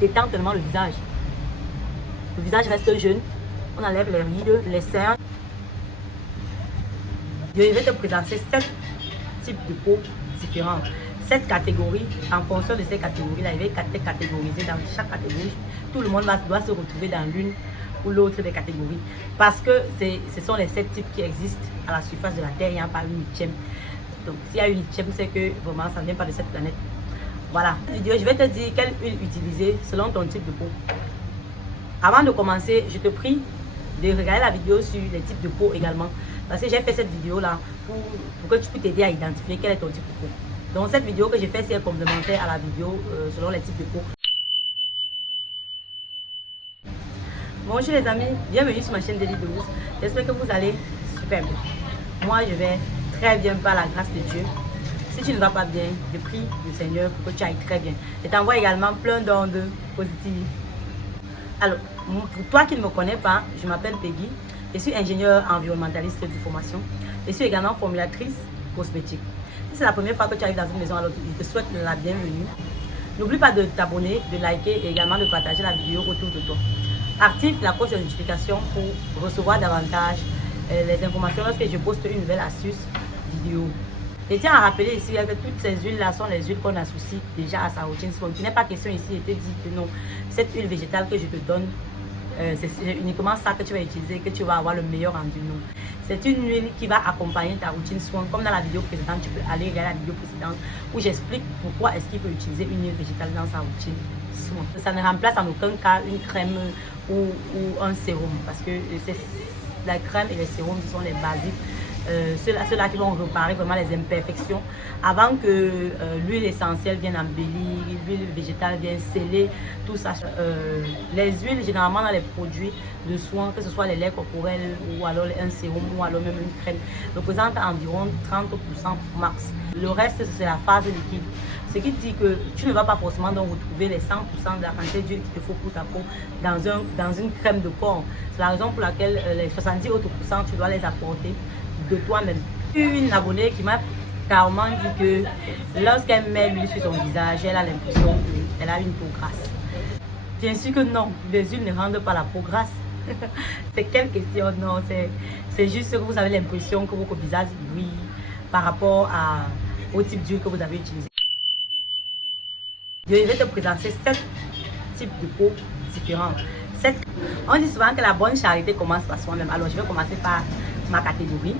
détend tellement le visage. Le visage reste jeune. On enlève les rides, les cernes. Je vais te présenter 7 types de peau différents. 7 catégories. En fonction de ces catégories-là, je vais catégoriser dans chaque catégorie. Tout le monde doit se retrouver dans l'une ou l'autre des catégories. Parce que ce sont les 7 types qui existent à la surface de la Terre. Il n'y a pas une huitième. Donc s'il y a une huitième, c'est que vraiment ça ne vient pas de cette planète. Voilà. Je vais te dire quelle huile utiliser selon ton type de peau. Avant de commencer, je te prie de regarder la vidéo sur les types de peau également. Parce que j'ai fait cette vidéo-là pour que tu puisses t'aider à identifier quel est ton type de peau. Donc cette vidéo que j'ai faite, c'est complémentaire à la vidéo selon les types de peau. Bonjour les amis, bienvenue sur ma chaîne Daily Dose. J'espère que vous allez super bien. Moi, je vais très bien par la grâce de Dieu. Si tu ne vas pas bien, je prie le Seigneur pour que tu ailles très bien. Je t'envoie également plein d'ondes positives. Alors, pour toi qui ne me connais pas, je m'appelle Peggy. Je suis ingénieure environnementaliste de formation. Je suis également formulatrice cosmétique. Si c'est la première fois que tu arrives dans une maison, alors je te souhaite la bienvenue. N'oublie pas de t'abonner, de liker et également de partager la vidéo autour de toi. Active la cloche de notification pour recevoir davantage les informations lorsque je poste une nouvelle astuce vidéo. Je tiens à rappeler ici que toutes ces huiles-là sont les huiles qu'on associe déjà à sa routine. Il n'est pas question ici de te dire que non, cette huile végétale que je te donne, c'est uniquement ça que tu vas utiliser, que tu vas avoir le meilleur rendu. Non. C'est une huile qui va accompagner ta routine soin. Comme dans la vidéo précédente, tu peux aller regarder la vidéo précédente où j'explique pourquoi est-ce qu'il faut utiliser une huile végétale dans sa routine soin. Ça ne remplace en aucun cas une crème ou un sérum, parce que la crème et les sérums qui sont les basiques. Ceux-là qui vont réparer vraiment les imperfections avant que l'huile essentielle vienne embellir, l'huile végétale vienne sceller tout ça. Les huiles, généralement dans les produits de soins, que ce soit les laits corporels ou alors un sérum ou alors même une crème, représentent environ 30% max. Le reste, c'est la phase liquide. Ce qui dit que tu ne vas pas forcément donc retrouver les 100% de la quantité d'huile qu'il te faut pour ta peau dans une crème de corps. C'est la raison pour laquelle les 70 autres pourcents, tu dois les apporter de toi-même. Une abonnée qui m'a carrément dit que lorsqu'elle met l'huile sur son visage, elle a l'impression qu'elle a une peau grasse. Bien sûr que non, les huiles ne rendent pas la peau grasse. C'est quelle question? Non, c'est juste que vous avez l'impression que votre visage brille par rapport au type d'huile que vous avez utilisé. Je vais te présenter 7 types de peau différents. On dit souvent que la bonne charité commence par soi-même. Alors je vais commencer par ma catégorie.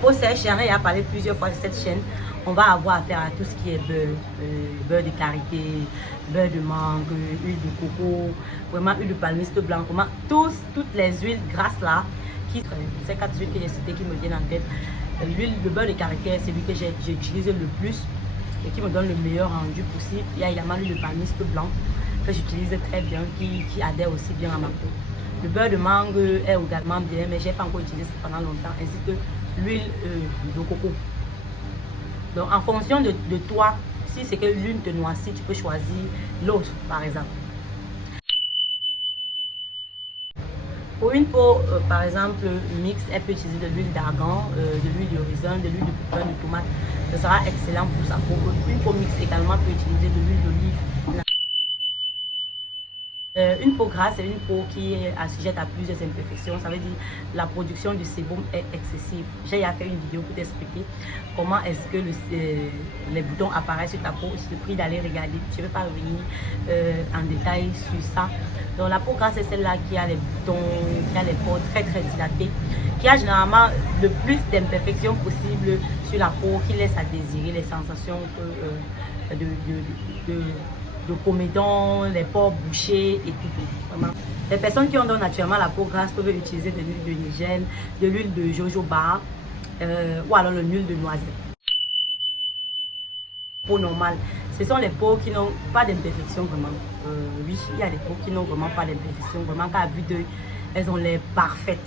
Peau sèche, j'en ai parlé plusieurs fois sur cette chaîne. On va avoir affaire à tout ce qui est beurre, beurre de karité, beurre de mangue, huile de coco, vraiment huile de palmiste blanc, vraiment toutes les huiles grasses là, ces 4 huiles que j'ai citées qui me viennent en tête. L'huile de beurre de karité, c'est lui que j'utilise le plus et qui me donne le meilleur rendu possible. Il y a également l'huile de palmiste blanc que j'utilise très bien, qui adhère aussi bien à ma peau. Le beurre de mangue est également bien, mais je n'ai pas encore utilisé pendant longtemps, ainsi que l'huile de coco. Donc en fonction de toi, si c'est que l'une te noircit, tu peux choisir l'autre par exemple. Pour une peau, par exemple, mixte, elle peut utiliser de l'huile d'argan, de l'huile d'horizon, de l'huile de pépin, de tomate. Ce sera excellent pour sa peau. Une peau mixte également peut utiliser de l'huile d'olive. Une peau grasse, c'est une peau qui est assujette à plusieurs imperfections. Ça veut dire la production du sébum est excessive. J'ai fait une vidéo pour t'expliquer comment est-ce que les boutons apparaissent sur ta peau. Je te prie d'aller regarder. Je ne vais pas revenir en détail sur ça. Donc la peau grasse, c'est celle-là qui a les boutons, qui a les pores très très dilatés, qui a généralement le plus d'imperfections possible sur la peau, qui laisse à désirer les sensations de comédon, les pores bouchés et tout. Vraiment. Les personnes qui ont donc naturellement la peau grasse peuvent utiliser de l'huile de nigel, de l'huile de jojoba ou alors l'huile de noisette. Peau normale, ce sont les peaux qui n'ont pas d'imperfection vraiment. Oui, il y a des peaux qui n'ont vraiment pas d'imperfection, vraiment qu'à vue d'œil, elles ont l'air parfaites.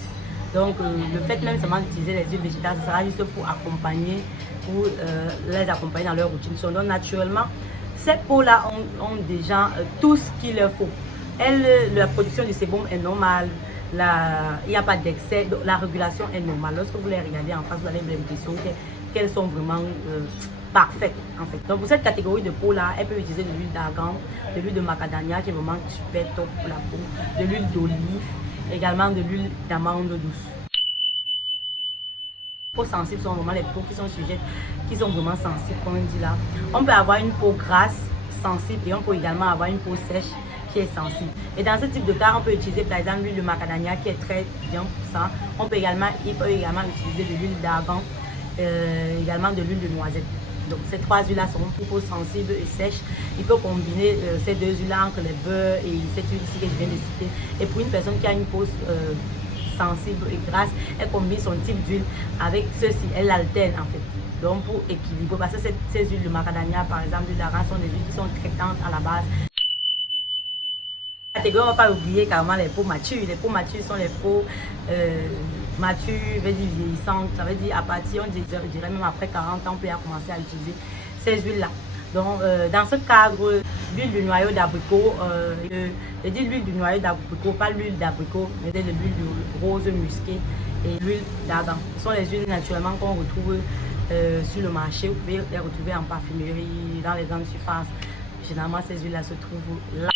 Donc le fait même seulement d'utiliser les huiles végétales, ce sera juste pour accompagner, pour les accompagner dans leur routine. Donc naturellement, ces peaux-là ont déjà tout ce qu'il leur faut. La production du sébum est normale, il n'y a pas d'excès, la régulation est normale. Lorsque vous les regardez en face, vous avez l'impression qu'elles sont vraiment parfaite en fait. Donc pour cette catégorie de peau là, elle peut utiliser de l'huile d'argan, de l'huile de macadamia qui est vraiment super top pour la peau, de l'huile d'olive, également de l'huile d'amande douce. Les peaux sensibles sont vraiment les peaux qui sont sujettes, qui sont vraiment sensibles comme on dit là. On peut avoir une peau grasse, sensible, et on peut également avoir une peau sèche qui est sensible. Et dans ce type de cas, on peut utiliser par exemple l'huile de macadamia qui est très bien pour ça. On peut également, utiliser de l'huile d'argan, également de l'huile de noisette. Donc ces trois huiles-là sont pour peau sensible et sèche. Il peut combiner ces deux huiles-là entre les beurres et cette huile ici que je viens de citer. Et pour une personne qui a une peau sensible et grasse, elle combine son type d'huile avec ceci, elle alterne en fait. Donc pour équilibrer, parce que ces huiles de macadamia par exemple, l'huile d'argan sont des huiles qui sont traitantes à la base. On ne va pas oublier carrément les peaux matures. Les peaux matures sont les peaux matures, veut dire vieillissantes. Ça veut dire à partir, je dirais même après 40 ans, on peut commencer à utiliser ces huiles-là. Donc dans ce cadre, l'huile du noyau d'abricot, je dis l'huile du noyau d'abricot, pas l'huile d'abricot, mais de l'huile de rose musquée et l'huile d'argan. Ce sont les huiles naturellement qu'on retrouve sur le marché. Vous pouvez les retrouver en parfumerie, dans les grandes surfaces. Généralement, ces huiles-là se trouvent là.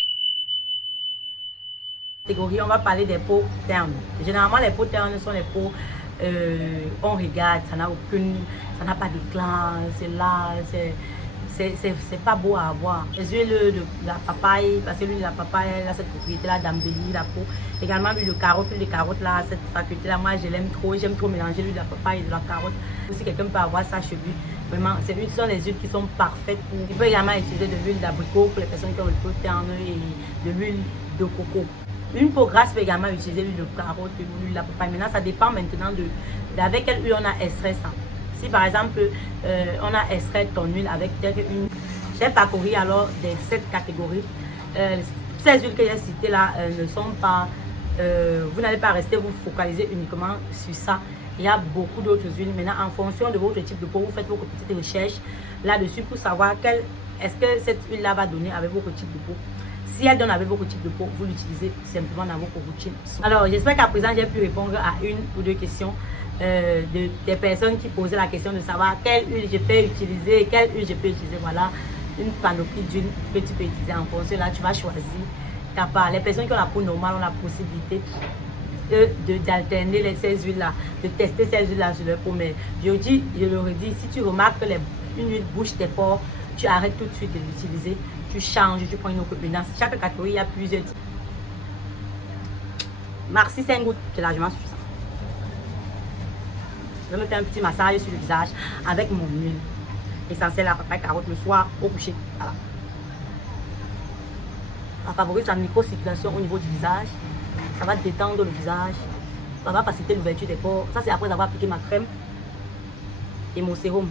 On va parler des peaux ternes. Généralement, les peaux ternes sont les peaux, on regarde, ça n'a pas d'éclat, c'est là, c'est pas beau à avoir. Les huiles de la papaye, parce que l'huile de la papaye, elle a cette propriété-là d'embellir la peau. Également, l'huile de carotte, là, cette faculté-là, moi je l'aime trop. J'aime trop mélanger l'huile de la papaye et de la carotte. Si quelqu'un peut avoir ça chez lui, vraiment, ce sont les huiles qui sont parfaites pour. Il peut également utiliser de l'huile d'abricot pour les personnes qui ont le peau terne et de l'huile de coco. Une peau grasse peut également utiliser l'huile de carotte, l'huile de la papaye. Maintenant, ça dépend maintenant avec quelle huile on a extrait ça. Si par exemple, on a extrait ton huile avec une... J'ai parcouru alors des 7 catégories. Ces huiles que j'ai citées là ne sont pas... vous n'allez pas rester vous focaliser uniquement sur ça. Il y a beaucoup d'autres huiles. Maintenant, en fonction de votre type de peau, vous faites vos petites recherches là-dessus pour savoir est-ce que cette huile-là va donner avec votre type de peau. Si elle donne avec votre type de peau, vous l'utilisez simplement dans votre routine. Alors, j'espère qu'à présent, j'ai pu répondre à une ou deux questions des personnes qui posaient la question de savoir quelle huile je peux utiliser, quelle huile je peux utiliser. Voilà, une panoplie d'huile que tu peux utiliser en fonction. Là, tu vas choisir ta part. Les personnes qui ont la peau normale ont la possibilité d'alterner ces huiles-là, de tester ces huiles-là sur leur peau. Mais je le redis, si tu remarques que une huile bouche tes pores, tu arrêtes tout de suite de l'utiliser. Tu changes, tu prends une autre huile. Dans chaque catégorie, il y a plusieurs types. Merci, 5 gouttes, c'est largement suffisant. Je vais me faire un petit massage sur le visage avec mon huile essentielle à papaye carotte le soir au coucher. Voilà. Ça favorise la microcirculation au niveau du visage. Ça va détendre le visage. Ça va faciliter l'ouverture des pores. Ça, c'est après avoir appliqué ma crème et mon sérum.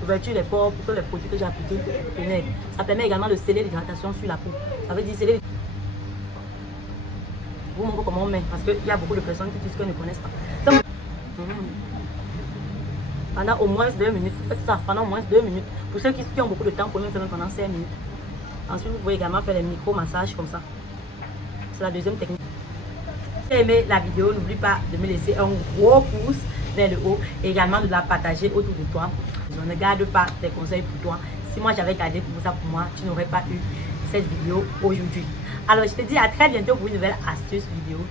L'ouverture des pores pour que les produits que j'ai appliqués pénètrent. Ça permet également de sceller l'hydratation sur la peau. Ça veut dire sceller. Je vous montre comment on met parce qu'il y a beaucoup de personnes qui disent qu'elles ne connaissent pas. Donc, pendant au moins 2 minutes, faites ça pendant au moins 2 minutes. Pour ceux qui ont beaucoup de temps, prenez pendant 5 minutes. Ensuite, vous pouvez également faire les micro-massages comme ça. C'est la deuxième technique. Si vous avez aimé la vidéo, n'oublie pas de me laisser un gros pouce vers le haut et également de la partager autour de toi. Je ne garde pas tes conseils pour toi. Si moi j'avais gardé pour ça pour moi, tu n'aurais pas eu cette vidéo aujourd'hui. Alors je te dis à très bientôt pour une nouvelle astuce vidéo.